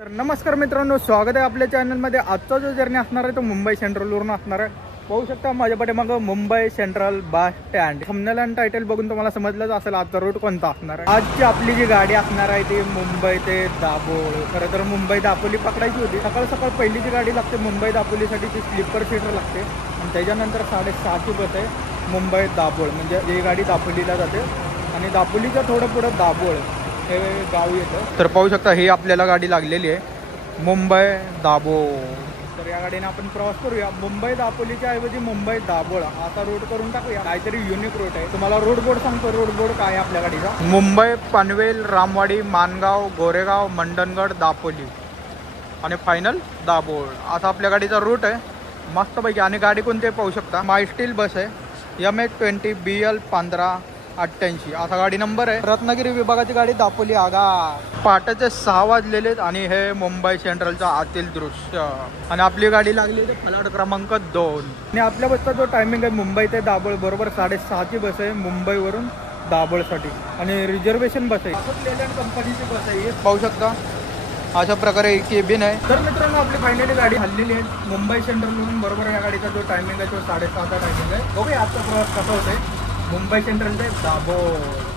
तर नमस्कार मित्रांनो, स्वागत आहे आपल्या चॅनलमध्ये। आजचा जो जर्नी असणार आहे तो मुंबई सेंट्रलवरून असणार आहे। पाहू शकता माझ्या पाठीमागे Mumbai central bus stand. Thumbnail आणि टायटल बघून तुम्हाला समजलंच असेल आजचा रूट कोणता असणार आहे। आजची आपली जी गाडी असणार आहे ती मुंबई ते दाभोळ। खरं तर मुंबई दापोली पकडायची होती। सकाळ सकाळ पहिली जी गाडी लागते मुंबई दापोलीसाठी ती स्लीपर सीटर लागते आणि त्याच्यानंतर 6:30ची बस आहे मुंबई दाभोळ, म्हणजे जी गाडी दापोलीला जाते आणि दापोलीच्या थोडं पुढं दाभोळ हे गाव येतं। तर पाहू शकता ही आपल्याला गाडी लागलेली आहे मुंबई दाभोळ। तर या गाडीने आपण प्रवास करूया मुंबई दापोलीच्या ऐवजी मुंबई दाभोळ असा रोड करून टाकूया। काहीतरी युनिक रूट आहे। तुम्हाला रोड बोर्ड सांगतो, रोड बोर्ड काय आहे आपल्या गाडीचा। मुंबई, पनवेल, रामवाडी, मानगाव, गोरेगाव, मंडणगड, दापोली आणि फायनल दाभोळ असा आपल्या गाडीचा रूट आहे मस्तपैकी। आणि गाडी कोणती पाहू शकता, माय स्टील बस आहे MH20 BL 1588 असा गाडी नंबर आहे। रत्नागिरी विभागाची गाडी दापोली आगार। पहाटेचे 6 वाजलेले आणि हे मुंबई सेंट्रलचा आतील दृश्य आणि आपली गाडी लागली फलाट क्रमांक 2 आणि आपल्या बसचा जो टायमिंग आहे मुंबई ते दाभोळ बरोबर 6:30ची बस आहे मुंबईवरून दाभोळसाठी आणि रिझर्वेशन बस आहे। लेलँड कंपनीची बस आहे, पाहू शकता अशा प्रकारे केबिन आहे। तर मित्रांनो आपली फायनली गाडी हल्लेली आहे मुंबई सेंट्रलवरून बरोबर। या गाडीचा जो टायमिंग आहे तो 6:30चा टायमिंग आहे। बघूया आजचा प्रवास कसा होतोय मुंबई सेंट्रल ते दाभोळ।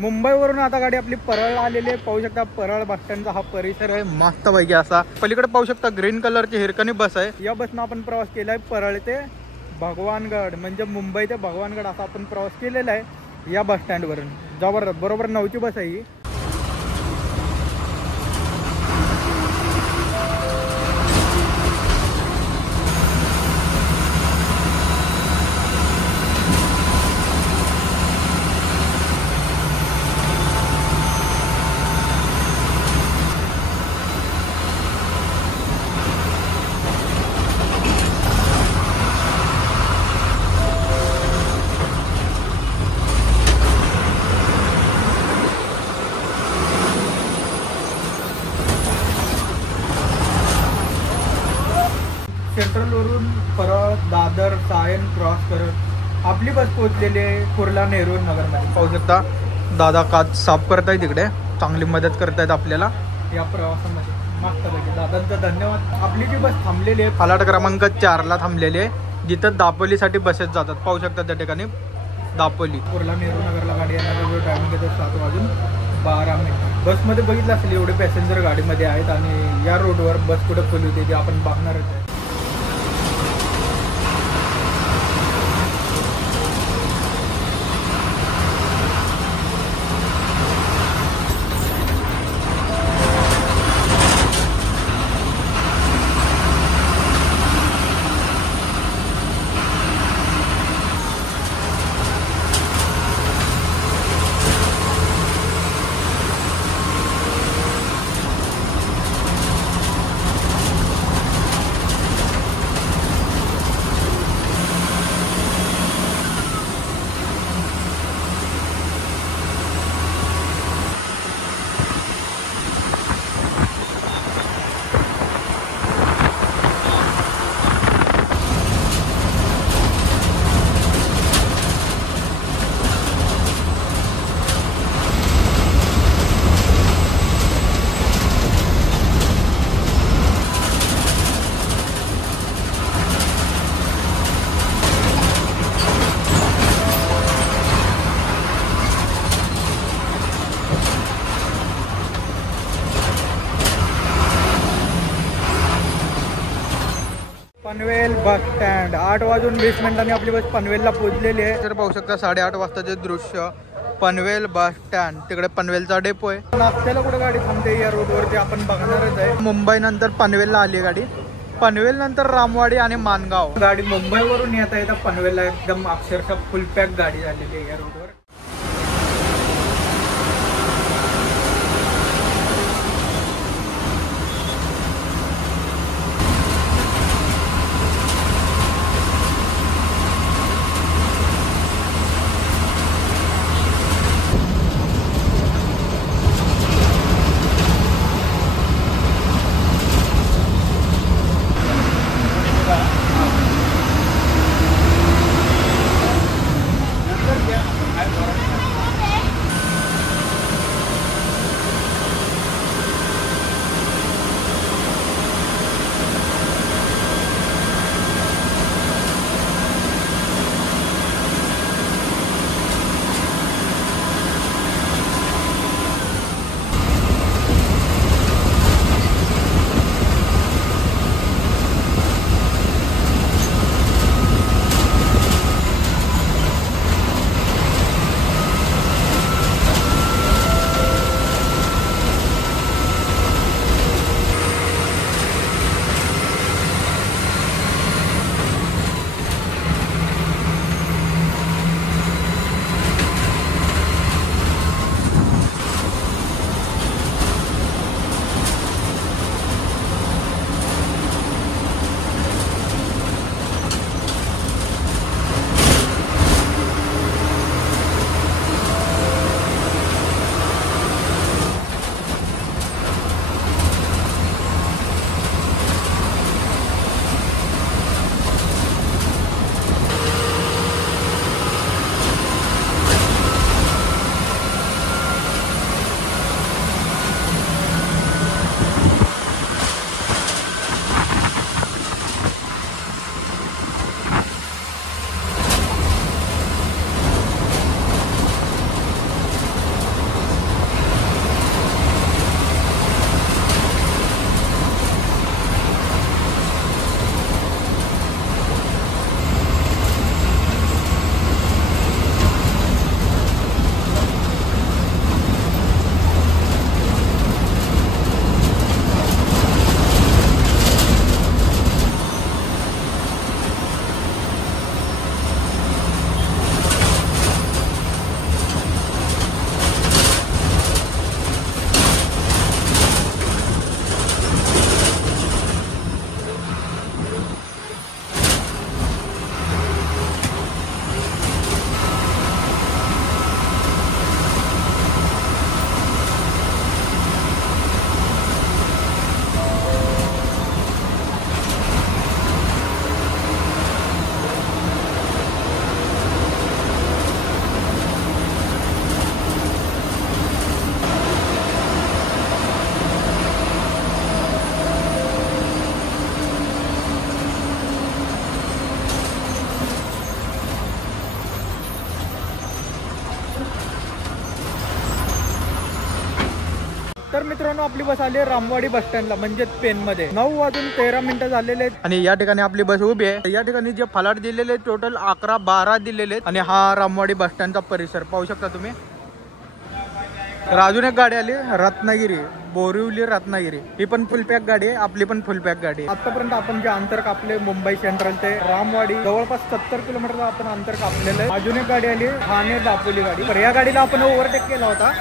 मुंबईवरून आता गाडी आपली परळला आलेली आहे। पाहू शकता परळ बस स्टँडचा हा परिसर आहे मस्तपैकी असा। पलीकडे पाहू शकता ग्रीन कलरची हिरकणी बस आहे। या बसनं आपण प्रवास केलाय परळ ते भगवानगड, म्हणजे मुंबई ते भगवानगड असा आपण प्रवास केलेला आहे या बस स्टँडवरून। जबरदस्त, बरोबर 9ची बस आहे ही। सेंट्रलवरून परळ, दादर, सायन क्रॉस करत आपली बस पोहोचलेली आहे कुर्ला नेहरू नगरमध्ये। पाहू शकता दादा काच साफ करताय, तिकडे चांगली मदत करतायत आपल्याला या प्रवासामध्ये मस्तपैकी। दादांचा धन्यवाद। आपली जी बस थांबलेली आहे फलाट क्रमांक 4ला थांबलेली आहे, जिथं दापोलीसाठी बसेस जातात। पाहू शकता त्या ठिकाणी दापोली कुर्ला नेहरू नगरला गाडी येण्याचा जो टायमिंग आहे तो 7:12 बसमध्ये बघितलं असेल एवढे पॅसेंजर गाडीमध्ये आहेत आणि या रोडवर बस कुठे खोली होती ते आपण बघणारच आहे। पनवेल बस स्टँड 8:20 आपली बस पनवेलला पोहोचलेली आहे. तर पाहू शकता 8:30 वाजताचे दृश्य पनवेल बस स्टँड. तिकडे पनवेलचा डेपो आहे. नाश्त्याला कुठे गाडी थांबते या रोडवरती आपण बघणारच आहे. मुंबई नंतर पनवेलला आली गाडी. पनवेल नंतर रामवाडी आणि मानगाव. गाडी मुंबईवरून येता येता पनवेलला एकदम अक्षरशः फुल पॅक गाडी झालेली आहे या रोडवर. तर मित्रांनो आपली बस आली आहे रामवाडी बस स्टँडला म्हणजे पेनमध्ये. 9:13 झालेले आहेत आणि या ठिकाणी आपली बस उभी आहे. या ठिकाणी जे फलाट दिलेले टोटल 11-12 दिलेले आहेत आणि हा रामवाडी बस स्टँडचा परिसर पाहू शकता तुम्ही. तर अजून एक गाडी आली रत्नागिरी बोरिवली रत्नागिरी. ही पण फुल पॅक गाडी आहे. आपली पण फुल पॅक गाडी आहे. आतापर्यंत आपण जे अंतर कापले मुंबई सेंट्रल ते रामवाडी जवळपास 70 किलोमीटरचं आपण अंतर कापलेलं आहे. अजून एक गाडी आली ठाणे दापोली गाडी. तर या गाडीला आपण ओव्हरटेक केला होता.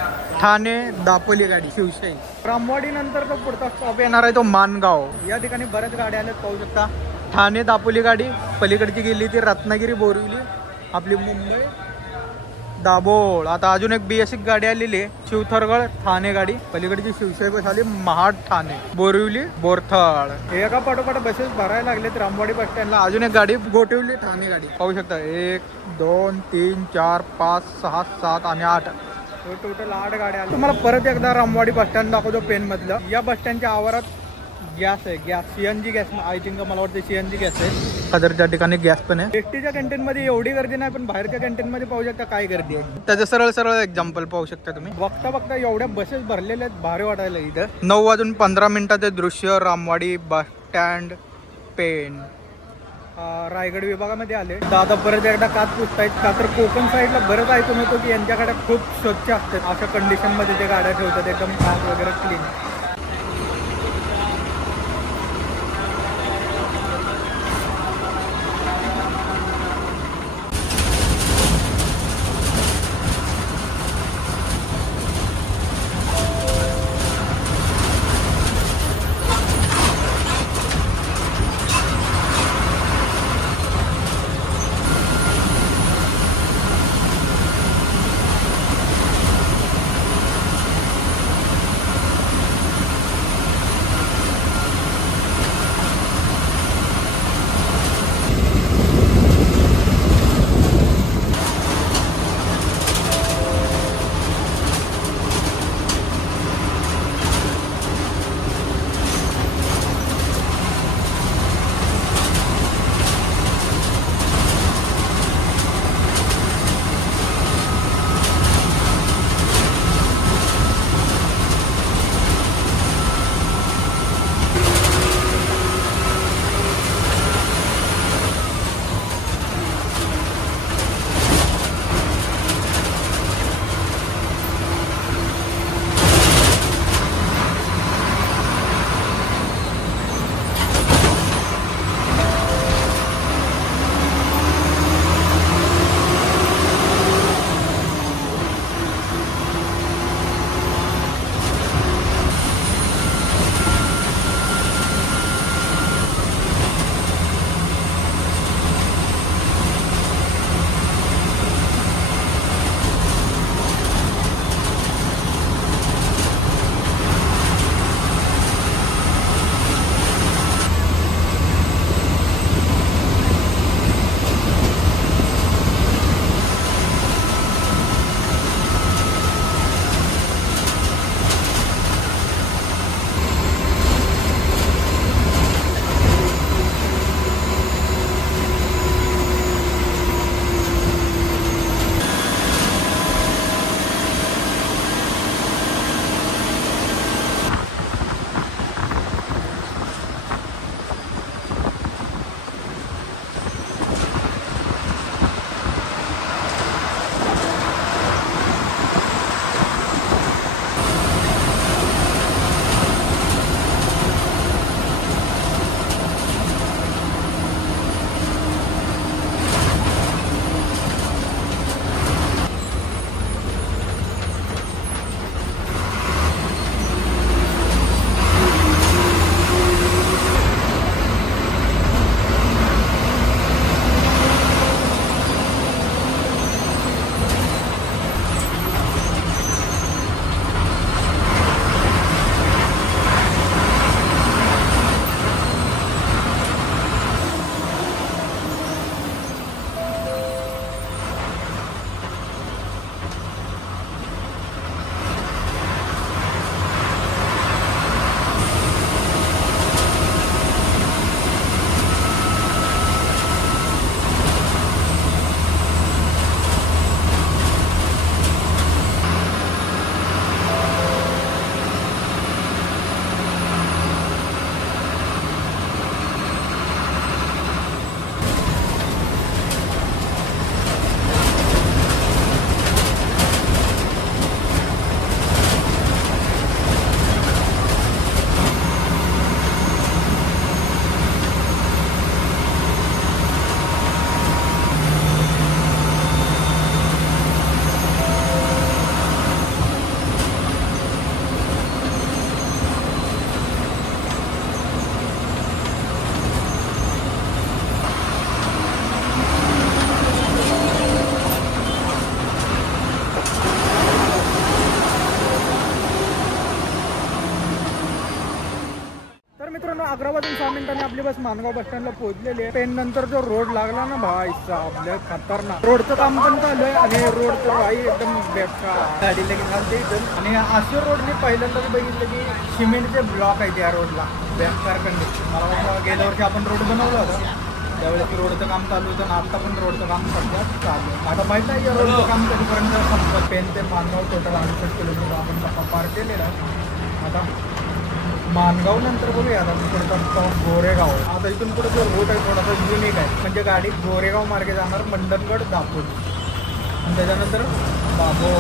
ठाणे दापोली गाडी शिवशाही. रामवाडी नंतर तो पुढचा स्टॉप येणार आहे तो मानगाव. या ठिकाणी बऱ्याच गाड्या आल्यात पाहू शकता. ठाणे दापोली गाडी पलीकडची गेली ती रत्नागिरी बोरिवली आपली मुंबई दाभोळ. आता अजून एक बेसिक गाडी आलेली आहे शिवथरगड ठाणे गाडी. पलीकडची शिवशाही बस आली महाड ठाणे बोरिवली बोरथाळ. एका पाठोपाठ बसेस भरायला लागलेत रामवाडी बस स्टँडला. अजून एक गाडी गोटिवली ठाणे गाडी पाहू शकता. 1 2 3 4 5 6 7 आणि 8 टोटल 8 गाड्या आल्या. तुम्हाला परत एकदा रामवाडी बस स्टँड दाखवतो पेन मधलं. या बस स्टँडच्या आवारात गॅस आहे. Gas CNG gas I think मला वाटतं सीएनजी गॅस आहे. त्या ठिकाणी गॅस पण आहे. एसटीच्या कॅन्टीन मध्ये एवढी गर्दी नाही पण बाहेरच्या कॅन्टीन मध्ये पाहू शकता काय गर्दी आहे. त्याचं सरळ सरळ एक्झाम्पल पाहू शकता तुम्ही. बघता बघता एवढ्या बसेस भरलेल्या आहेत भारी वाटायला इथं. 9:15 दृश्य रामवाडी बस स्टँड पेन. रायगड विभागामध्ये आले. दादा परत एकदा काच पुसतायत का तर कोकण साईडला बरंच ऐकून होतो की यांच्याकडे खूप स्वच्छ असतात. अशा कंडिशनमध्ये ते गाड्या ठेवतात एकदम काच वगैरे क्लीन. मित्रांनो 11 वाजून 6 मिनिटांनी आपली बस मानगाव बस स्टँडला पोहोचलेली आहे. पेन नंतर जो रोड लागला ना भाई साहब खतरनाक. रोडचं काम पण चालू आहे आणि रोडचं भाई एकदम बेकार गाडी लगेच घालते इथून. आणि अशा रोडने पहिल्यांदाच बघितलं की सिमेंटचे ब्लॉक आहेत या रोडला, बेकार कंडिशन. मला वाटतं गेल्या वर्षी आपण रोड बनवला होता त्यावेळेस रोडचं काम चालू होतं आणि आता पण रोडचं काम सध्या चालू आहे. आता माहीत नाही या रोडचं काम कधीपर्यंत संपतं. पेन ते मानगाव टोटल 68 किलोमीटर आपण पार केलेलं आहे. आता मानगाव नंतर बघूया आता पुढचा स्टॉप गोरेगाव. आता इथून पुढे जो रोड आहे थोडासा युनिक आहे, म्हणजे गाडी गोरेगाव मार्गे जाणार, मंडणगड दापोली आणि त्याच्यानंतर बाबो.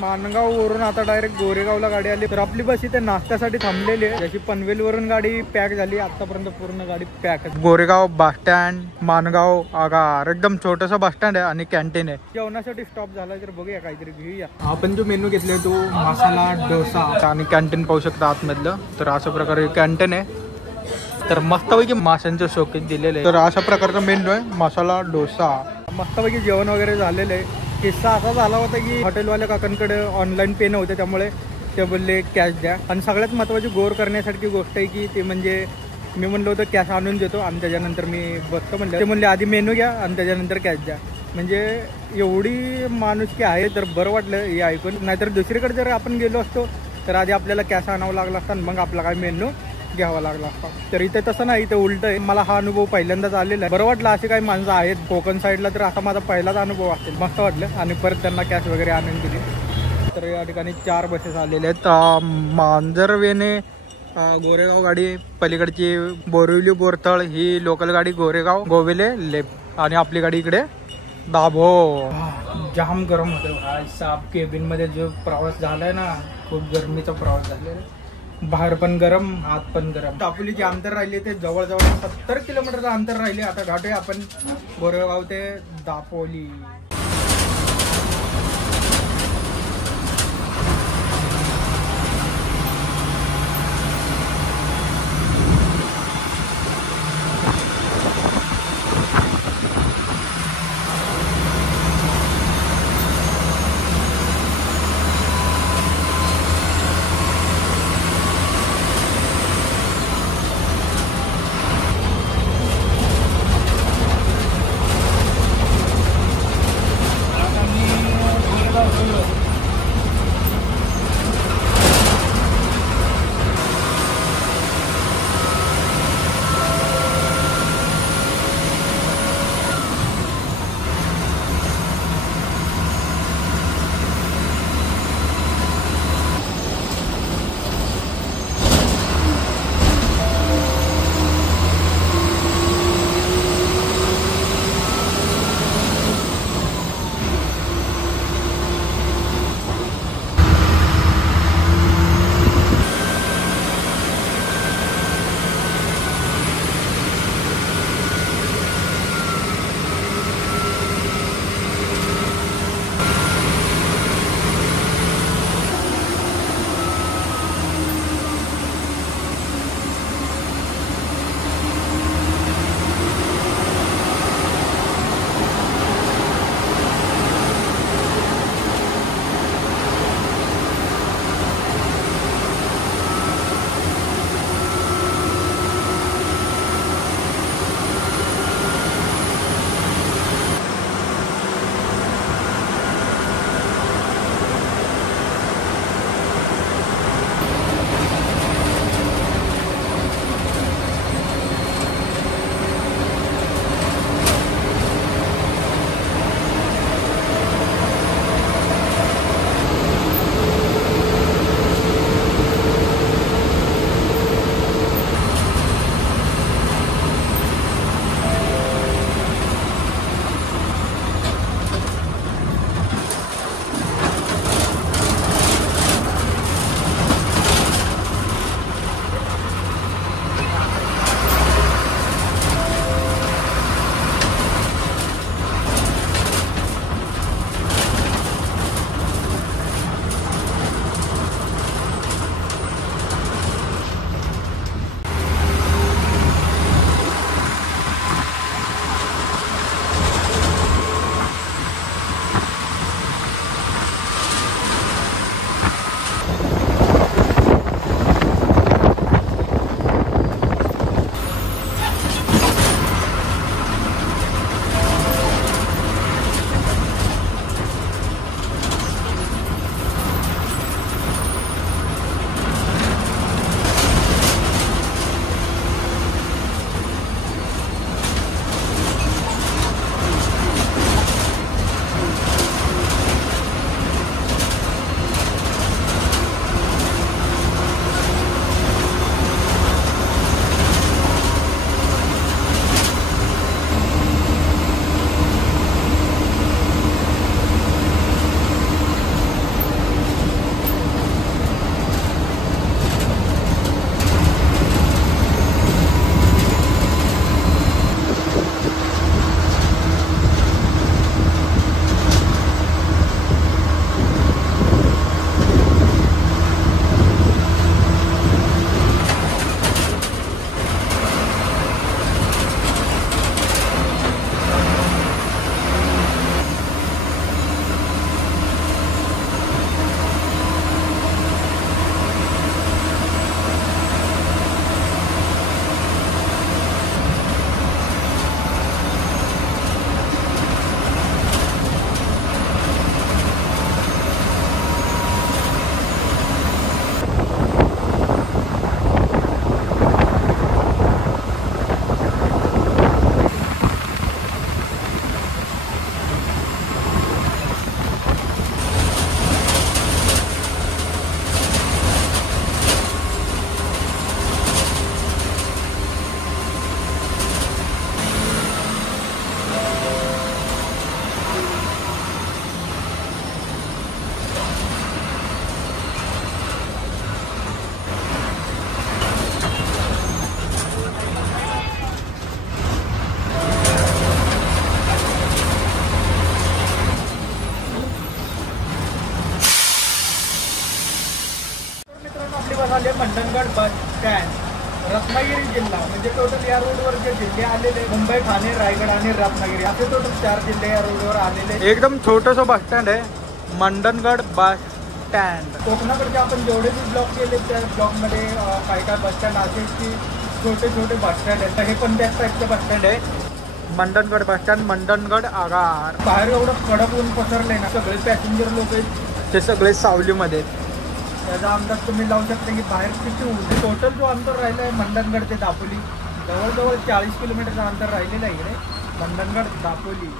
मानगाव वरून आता डायरेक्ट गोरेगावला गाडी आली. तर आपली बस इथे नाश्त्यासाठी थांबलेली आहे. जशी पनवेल वरून गाडी पॅक झाली, आतापर्यंत पूर्ण गाडी पॅक आहे. गोरेगाव बस स्टँड, मानगाव आगार, एकदम छोटस बस स्टँड आहे आणि कॅन्टीन आहे. जेवणासाठी स्टॉप झाला तर बघूया काहीतरी घेऊया. आपण जो मेनू घेतलाय तो मसाला डोसा आणि कॅन्टीन पाहू शकता आतमधलं. तर अशा प्रकारे कॅन्टीन आहे. तर मस्तपैकी माशांचं शोकेस दिलेले आहे. तर अशा प्रकारचा मेनू आहे मसाला डोसा. मस्तपैकी जेवण वगैरे झालेलं आहे. किस्सा असा झाला होता की हॉटेलवाल्या काकांकडे ऑनलाईन पे नव्हते, त्यामुळे ते बोलले कॅश द्या. आणि सगळ्यात महत्त्वाची गौर करण्यासारखी गोष्ट आहे की ते म्हणजे मी म्हणलं होतं कॅश आणून देतो आणि त्याच्यानंतर मी बघतो म्हणलं. ते म्हणले आधी मेनू घ्या आणि त्याच्यानंतर कॅश द्या. म्हणजे एवढी माणुसकी आहे. तर बरं वाटलं हे ऐकून. नाहीतर दुसरीकडे जर आपण गेलो असतो तर आधी आपल्याला कॅश आणावं लागला असता आणि मग आपला काय मेनू घ्यावा लागला असता. तर इथे तसं नाही, इथे उलट आहे. मला हा अनुभव पहिल्यांदाच आलेला आहे. बरं वाटलं असे काही माणसं आहेत कोकण साईडला, तर असा माझा पहिलाच अनुभव असेल. मस्त वाटलं आणि परत त्यांना कॅश वगैरे आणून दिली. तर या ठिकाणी 4 बसेस आलेल्या आहेत. मांजरवेने गोरेगाव गाडी, पलीकडची बोरिवली बोरतळ ही लोकल गाडी गोरेगाव गोवेले लेफ्ट आणि आपली गाडी इकडे दाभो. जाम गरम होतं साप. केबिन मध्ये जो प्रवास झालाय ना, खूप गरमीचा प्रवास झालेला आहे. बाहेर पण गरम, आत पण गरम. दापोलीचे अंतर राहिले ते जवळजवळ 70 किलोमीटरचं अंतर राहिले. आता गाठूया आपण गोरेगाव ते दापोली. आले मंडणगड बस स्टँड, रत्नागिरी जिल्हा. म्हणजे टोटल या रोडवर जे जिल्हे आलेले मुंबई, ठाणे, रायगड आणि रत्नागिरी असे टोटल 4 जिल्हे या रोडवर आलेले. एकदम छोटंसं बस स्टँड आहे मंडणगड बस स्टँड. कोकणाकडचे आपण जेवढे बी ब्लॉक केले त्या ब्लॉकमध्ये काय काय बस स्टँड असे की छोटे छोटे बस स्टँड आहेत. हे पण त्याच टाईपचं बस स्टँड आहे मंडणगड बस स्टँड, मंडणगड आगार. बाहेर एवढं कडक ऊन पसरले ना, सगळे पॅसेंजर लोक आहेत ते सगळे सावलीमध्ये. त्याचा अंदाज तुम्ही लावू शकता की बाहेर किती ऊन. टोटल जो अंतर राहिलं आहे मंडणगड ते दापोली जवळजवळ 40 किलोमीटरचं अंतर राहिलेलं आहे इकडे मंडणगड दापोली.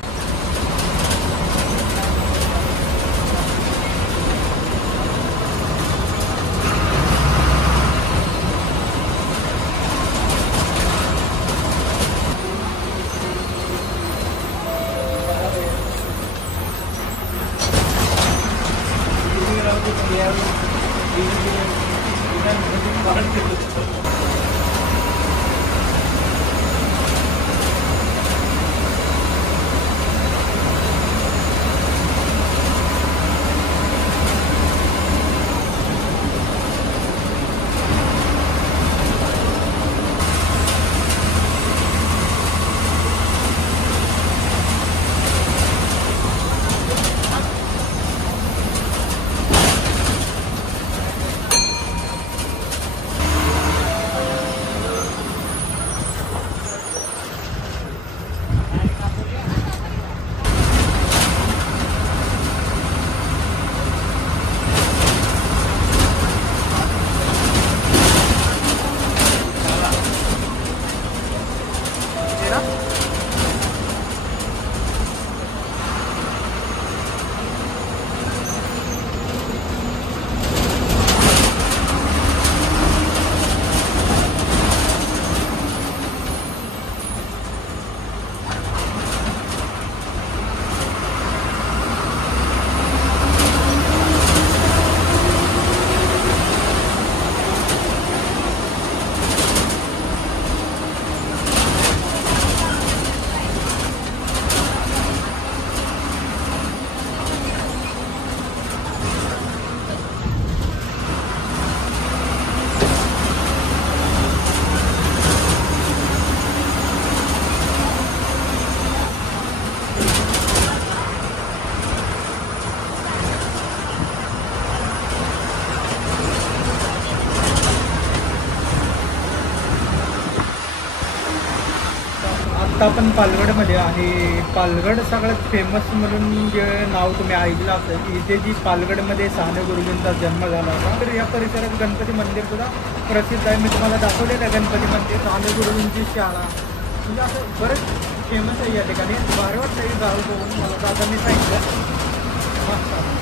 आता आपण पालघडमध्ये आणि पालघड सगळ्यात फेमस म्हणून जे नाव तुम्ही ऐकलं असेल, इथे जी पालघडमध्ये साने गुरुजींचा जन्म झाला होता. तर या परिसरात गणपती मंदिर सुद्धा प्रसिद्ध आहे. मी तुम्हाला दाखवलेलं आहे गणपती मंदिर, साने गुरुजींची शाळा. म्हणजे असं बरेच फेमस आहे या ठिकाणी. भारी वाटतं गाव बघून मला दादांनी सांगितलं. मस्त.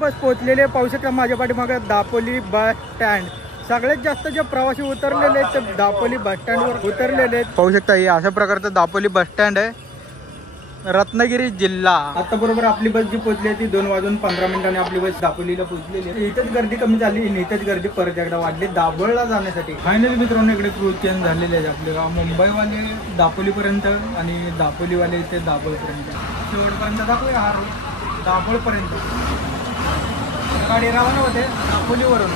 बस पोहोचलेले पाहू शकता माझ्या पाठीमागे दापोली बस स्टँड. सगळ्यात जास्त जे प्रवासी उतरलेले आहेत ते दापोली बस स्टँडवर उतरलेले आहेत. पाहू शकता हे अशा प्रकारचं दापोली बस स्टँड आहे, रत्नागिरी जिल्हा. आता बरोबर आपली बस जी पोहोचली आहे ती 2:15 आपली बस दापोलीला पोहोचलेली आहे. इथेच गर्दी कमी झाली, इथेच गर्दी परत एकदा वाढली दाभोळला जाण्यासाठी. फायनली मित्रांनो इकडे क्रूज चेंज झालेले आहेत आपले गाव. मुंबईवाले दापोलीपर्यंत आणि दापोलीवाले इथे दाभोळपर्यंत. शेवटपर्यंत दाखवूया हा रोड दाभोळपर्यंत. गाडी रवाना होते दापोलीवरून.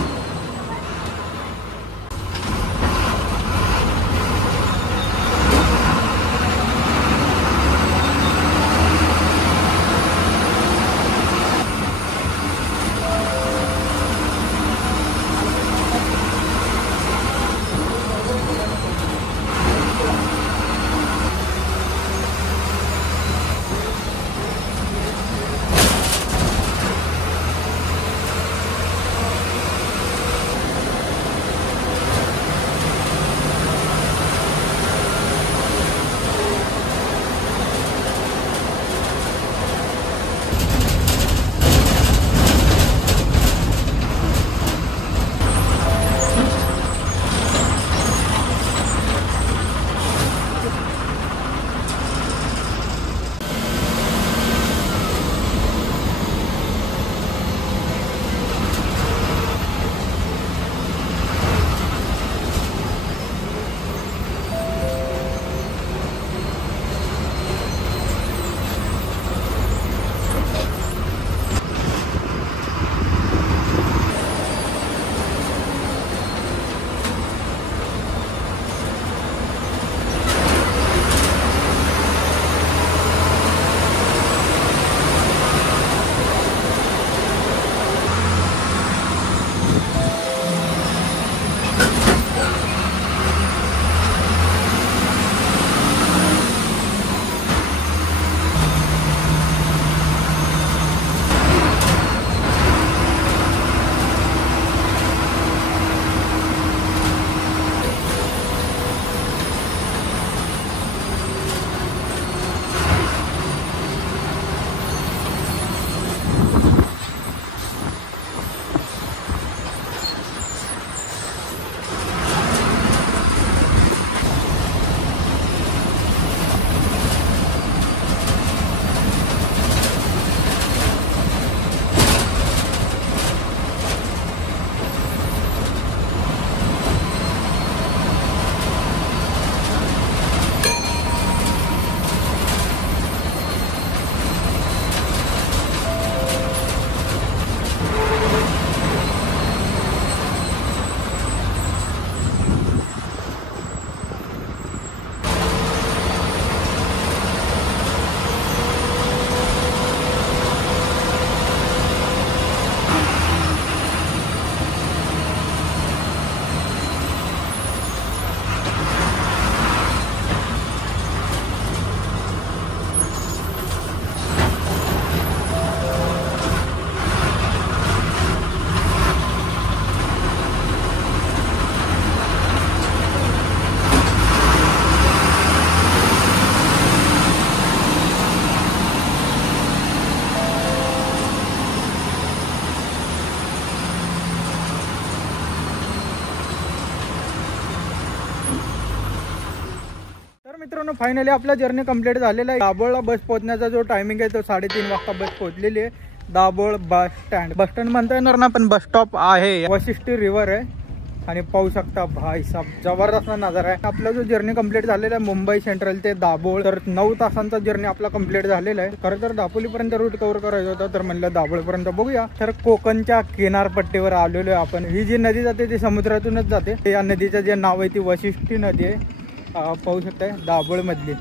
मित्रांनो फायनली आपला जर्नी कंप्लीट झालेला आहे. दाभोळला बस पोहोचण्याचा जो टायमिंग आहे तो 3:30 वाजता बस पोहोचलेली आहे. दाभोळ बस स्टँड म्हणता येणार ना, पण बस स्टॉप आहे. वशिष्ठी रिव्हर आहे आणि पाहू शकता भाई साहब जबरदस्त नजारा आहे. आपला जो जर्नी कंप्लीट झालेला आहे मुंबई सेंट्रल ते दाभोळ, तर 9 तासांचा जर्नी आपला कंप्लीट झालेला आहे. खरं तर दापोलीपर्यंत रूट कव्हर करायचा होता, तर म्हणलं दाभोळपर्यंत बघूया. तर कोकणच्या किनारपट्टीवर आलेलो आहे आपण. ही जी नदी जाते ती समुद्रातूनच जाते. या नदीचं जे नाव आहे ती वशिष्ठी नदी आहे. पाहू शकताय दाभोळ मधली.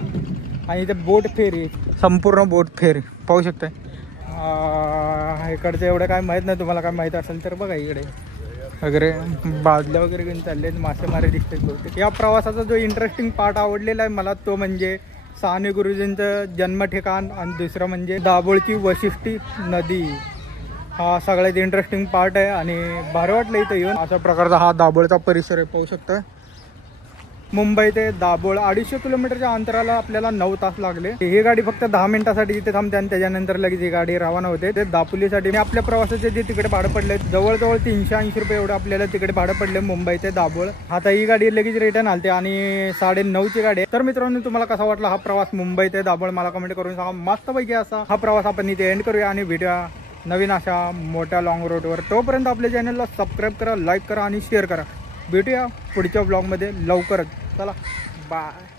आणि इथे बोट फेरी, संपूर्ण बोट फेरी पाहू शकताय. इकडचं एवढं काय माहीत नाही, तुम्हाला काय माहीत असेल तर बघा. इकडे वगैरे बादल्या वगैरे घेऊन चालले, मासेमारी दिसते बहुतेक. या प्रवासाचा जो इंटरेस्टिंग पार्ट आवडलेला आहे मला तो म्हणजे साने गुरुजींचं जन्म ठिकाण आणि दुसरं म्हणजे दाभोळची वशिष्ठी नदी. हा सगळ्यात इंटरेस्टिंग पार्ट आहे आणि भारी वाटलं इथं येऊन. अशा प्रकारचा हा दाभोळचा परिसर आहे पाहू शकता. मुंबई ते दाभोळ 250 किलोमीटरच्या अंतराला आपल्याला 9 तास लागले. ही गाडी फक्त 10 मिनिटासाठी इथे थांबते आणि त्याच्यानंतर लगेच ही गाडी रवाना होते ते दापोलीसाठी. आपल्या प्रवासाचे जे तिकडे भाडं पडले जवळजवळ 380 रुपये एवढं आपल्याला तिकडे भाडं पडले मुंबई ते दाभोळ. आता ही गाडी लगेच रिटर्न आलते आणि 9:30ची गाडी आहे. तर मित्रांनो तुम्हाला कसा वाटला हा प्रवास मुंबई ते दाभोळ मला कमेंट करून सांगा. मस्तपैकी असा हा प्रवास आपण इथे एंड करूया आणि भेटूया नवीन अशा मोठ्या लॉंग रूटवर. तोपर्यंत आपल्या चॅनलला सबस्क्राईब करा, लाईक करा आणि शेअर करा. भेटूया पुढच्या ब्लॉगमध्ये लवकरच. चला बाय.